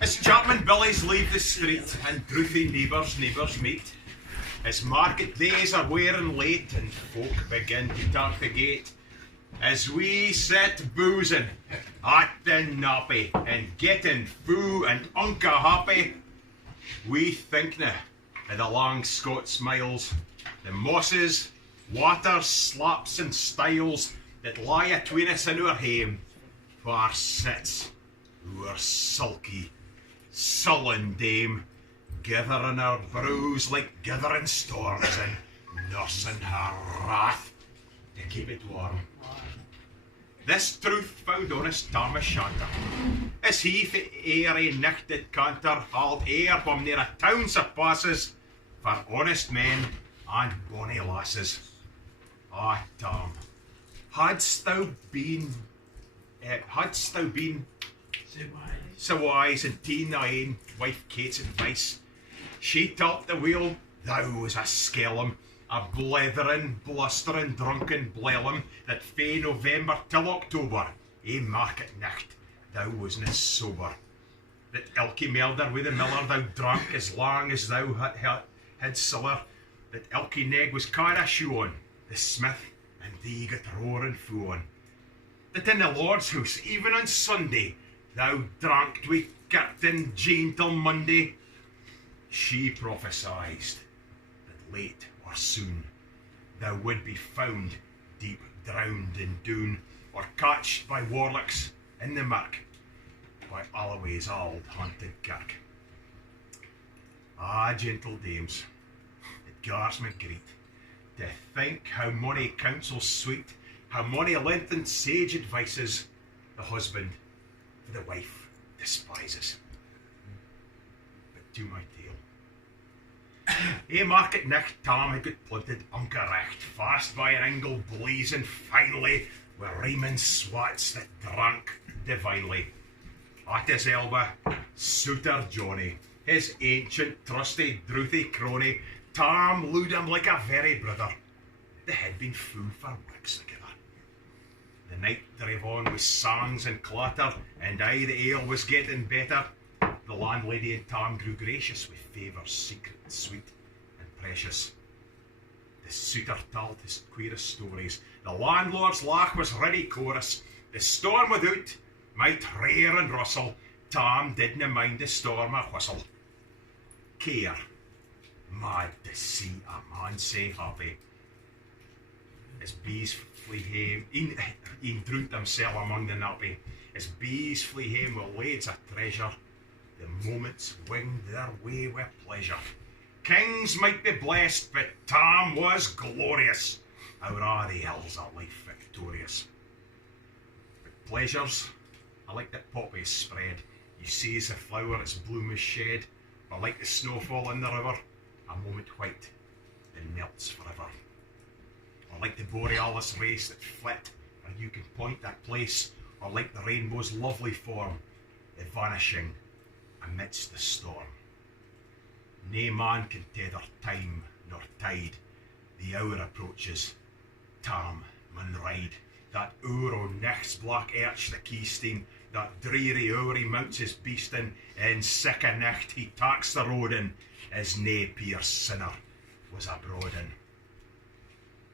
As Chapman Billies leave the street and drouthy neighbours meet, as market days are wearing late and folk begin to turk the gate, as we sit boozing at the nappy and getting foo and unca happy, we think now of the long Scots miles, the mosses, water, slaps and stiles that lie atween us in our hame, where sits our sulky, sullen dame, gathering her brows like gathering storms and nursing her wrath to keep it warm. This truth found honest Thomas Shanter, as he for airy nichted canter hauled air from near a town surpasses for honest men and bonny lasses. Ah, Tom, hadst thou been so wise and ta'en thy ain wife Kate's advice, she taught the wheel, thou was a skellum, a blethering, blustering, drunken blellum, that fae November till October, ae market nicht, thou wasna sober. That ilky melder with the miller thou drank as long as thou had siller, that ilky neg was kind of shoe on, the smith and thee got roaring foo on. That in the Lord's house, even on Sunday, thou drank wi' Captain Jean till Monday. She prophesied that late or soon thou would be found deep drowned in Doon, or catched by warlocks in the mirk by Alloway's auld haunted kirk. Ah, gentle dames, it gars me greet to think how mony counsels sweet, how mony lengthened sage advices the husband for the wife despises. But to my tale. Ae market nicht Tom had got planted uncorrect, fast by an angle blazing finely, with rhyming swats that drank divinely. At his elbow, Suitor Johnny, his ancient, trusty, drouthy crony, Tom looed him like a very brother. They had been foo for weeks together. The night drave on with songs and clatter, and aye the ale was getting better. The landlady and Tom grew gracious with favours secret, sweet and precious. The suitor told his queerest stories. The landlord's laugh was ready chorus. The storm without might rear and rustle. Tom didna mind the storm a whistle. Care, mad to see a man sae happy. As bees flee hame, e'en droont himself among the nappy. As bees flee hame with loads of treasure, the moments winged their way with pleasure. Kings might be blessed, but Tom was glorious, o'er a' the hills of life victorious. But pleasures are like the poppies spread, you see as the flower its bloom is shed, or like the snowfall in the river, a moment white, then melts forever. Or like the borealis race that flit, where you can point that place, or like the rainbow's lovely form, the vanishing amidst the storm. Nae man can tether time nor tide, the hour approaches, Tom mun ride, that hour o' nicht's black arch the keystone, that dreary hour he mounts his beast in, and sick a nicht he taks the road in, as nae peer sinner was abroad in.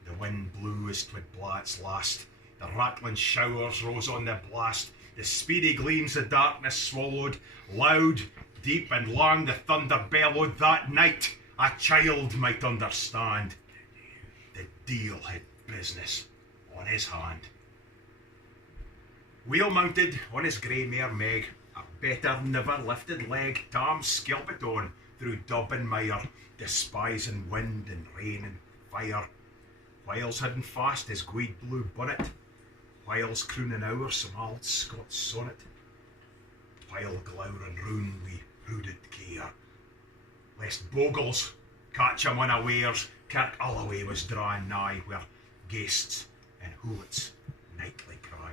The wind blew as 'twould blaw its last, the rattling showers rose on the blast, the speedy gleams the darkness swallowed, loud, deep and long the thunder bellowed. That night a child might understand, the deil had business on his hand. Wheel mounted on his grey mare Meg, a better never lifted leg, Tom skelpit on through dub and mire, despising wind and rain and fire, whiles hidden fast his gweed blue bonnet, whiles crooning o'er some auld Scots sonnet, while glowering round wi' hooded care, lest bogles catch him unawares. Kirk Alloway was drawing nigh, where guests and hoolits nightly cry.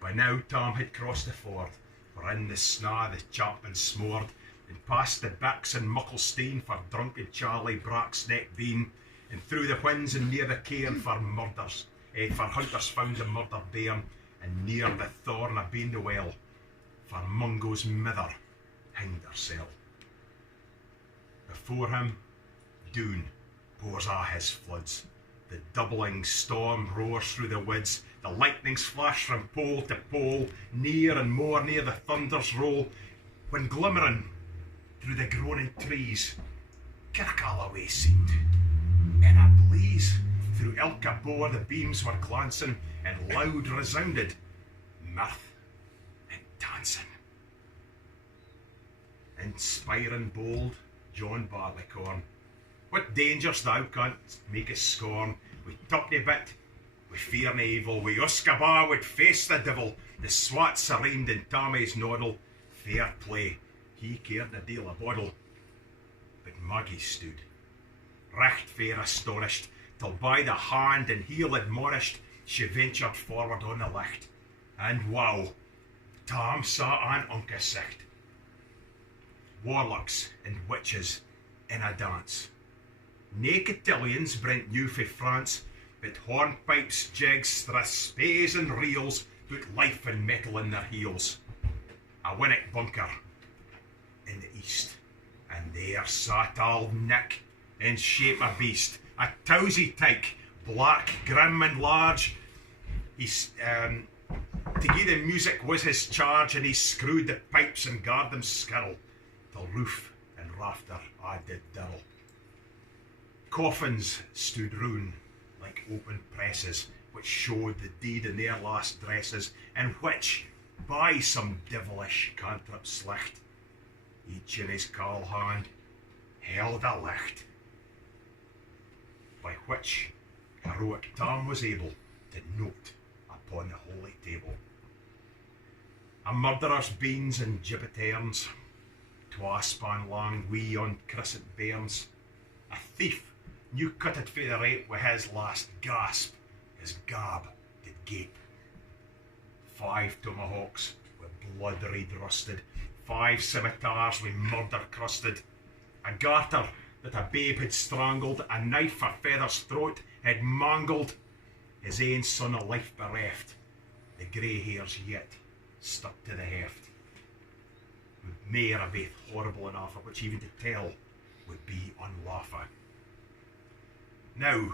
By now Tom had crossed the ford, for in the snaw the chapman smored, and past the bicks and Mucklestein for drunken Charlie Brack's neck bean, and through the whins and near the cairn for hunters found the murdered bairn, and near the thorn a been the well, for Mungo's mither hinged hersel. Before him, Doon pours a his floods. The doubling storm roars through the woods. The lightnings flash from pole to pole. Near and more near the thunders roll. When glimmering through the groaning trees, Kirkalloway seemed in a blaze. Through ilka bore the beams were glancing, and loud resounded mirth and dancing. Inspiring bold John Barleycorn, what dangers thou canst make us scorn. We tuppenny bit, we fear nae evil. We Uskaba would face the devil. The swats arraigned in Tammy's noddle. Fair play, he cared a deal of boddle. But Maggie stood, recht fair astonished, till by the hand and heel admonished, she ventured forward on the licht. And wow, Tam saw an unca sicht. Warlocks and witches in a dance. Nae cotillions brent new fae France, but hornpipes, jigs, thraspes and reels put life and metal in their heels. A winnock bunker in the east, and there sat old Nick in shape a beast, a towsy tyke, black, grim and large. He's to gie the music was his charge, and he screwed the pipes and guard them skirl, till roof and rafter I did dirl. Coffins stood round like open presses, which showed the deed in their last dresses, and which, by some devilish cantrip slicht, each in his caul hand held a licht, by which heroic Tam was able to note upon the holy table a murderer's beans and gibbet-airns, twa span lang wee on crescent bairns, a thief new cutted fae the rape wi' his last gasp, his gab did gape. 5 tomahawks with blood reed rusted, 5 scimitars with murder crusted, a garter that a babe had strangled, a knife for feather's throat had mangled, his ain son of life bereft, the grey hairs yet stuck to the heft. Mair a baith horrible enough, of which even to tell would be unlawful. Now,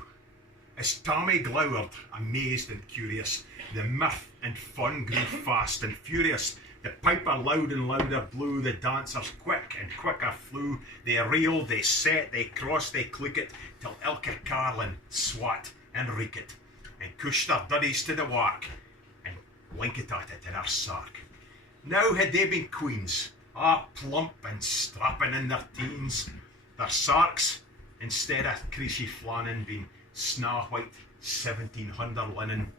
as Tammy glowered, amazed and curious, the mirth and fun grew fast and furious. The piper loud and louder blew, the dancers quick and quicker flew. They reeled, they set, they crossed, they clicked, till ilka carlin swat and reekit, and cushed their duddies to the wark, and linkit at it in her sark. Now had they been queens, plump and strapping in their teens, their sarks, instead of creasy flannin, been snaw white 1700 linen.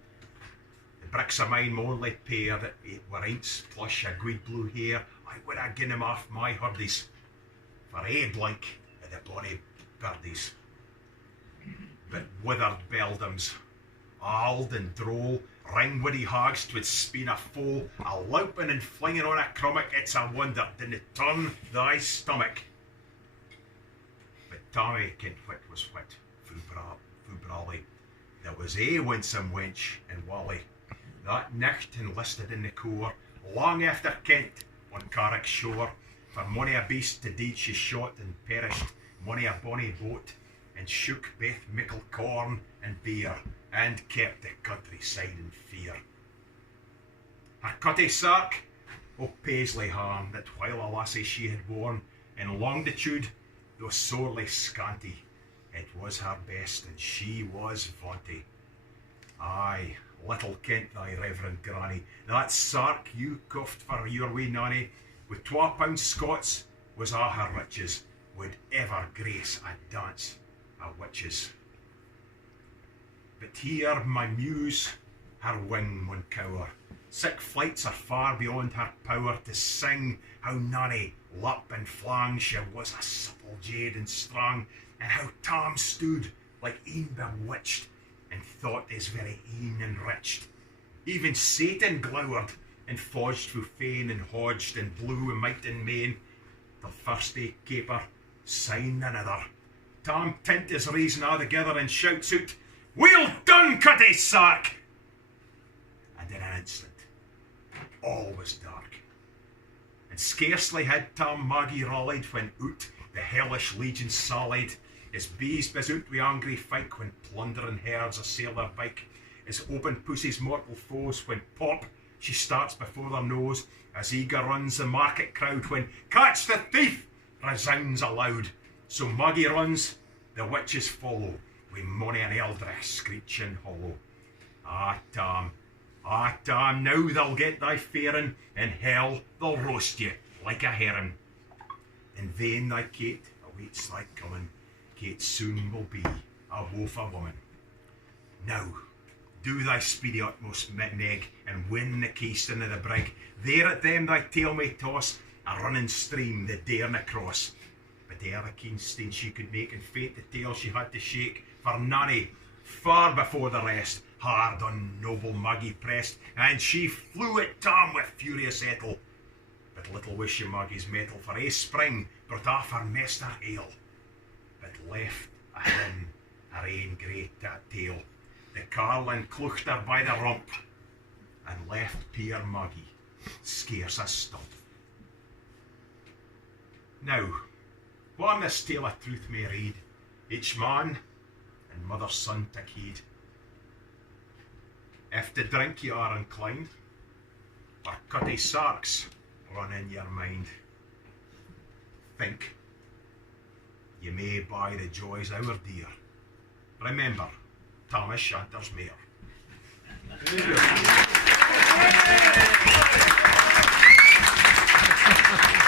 The bricks of mine only pair that were aints plush a guid blue hair, I would ha' gi'n them off my hurdies, for ae blink of the bonny birdies. But withered beldams, auld and droll, ring-woody hags twould speen a foal, a louping and flinging on a crummock, it's a wonder didn't turn thy stomach. But Tammy kent what was what, fu brawly. There was ae winsome wench in Wally, that nicht enlisted in the corps, long after Kent on Carrick's shore, for mony a beast to deed she shot and perished, mony a bonny boat, and shook baith mickle corn and beer, and kept the countryside in fear. Her cutty sark, o Paisley harm, that while a lassie she had borne, in longitude, though sorely scanty, it was her best, and she was vaunty. Aye, little kent thy reverend granny, that sark you cuffed for your wee nanny, with £12 Scots was a' her riches, would ever grace a dance of witches. But here my muse her wing won cower, sick flights are far beyond her power to sing, how nanny, lap and flang, she was a supple jade and strong, and how Tam stood like een bewitched, and thought his very een enriched. Even Satan glowered, and fodged fu fain, and hodged, and blew and might and main, till first they caper, sign another. Tam tint his reason a' together, and shouts out, "Well done, cutty sark!" And in an instant, all was dark, And scarcely had Tam Maggie rallied when out the hellish legion sallied. As bees buzz out wi' angry fike when plundering herds assail their bike. As open pussy's mortal foes when pop she starts before their nose. As eager runs the market crowd when catch the thief resounds aloud. So Maggie runs, the witches follow, wi' mony an eldritch screeching hollow. Ah Tam, now they'll get thy faring, in hell they'll roast you like a herring. In vain thy Kate awaits thy coming, Kate soon will be a woeful woman. Now, do thy speedy utmost, Meg, and win the casting of the brig. There at them thy tail may toss, a running stream they darena cross. But ere the keen stain she could make, and faint the tail she had to shake, for Nanny, far before the rest, hard on noble Maggie pressed, and she flew at Tam with furious ettle. But little was she Maggie's mettle, for ae spring brought off her mester ale, but left a him her ain great tail. The Tarland clutched her by the rump, and left poor Maggie scarce a stump. Now, what in this tale of truth may read, each man and mother's son take heed. If to drink ye are inclined, or cutty sarks run in your mind, think ye may buy the joys our dear. Remember, Thomas Shanter's mare. There you go.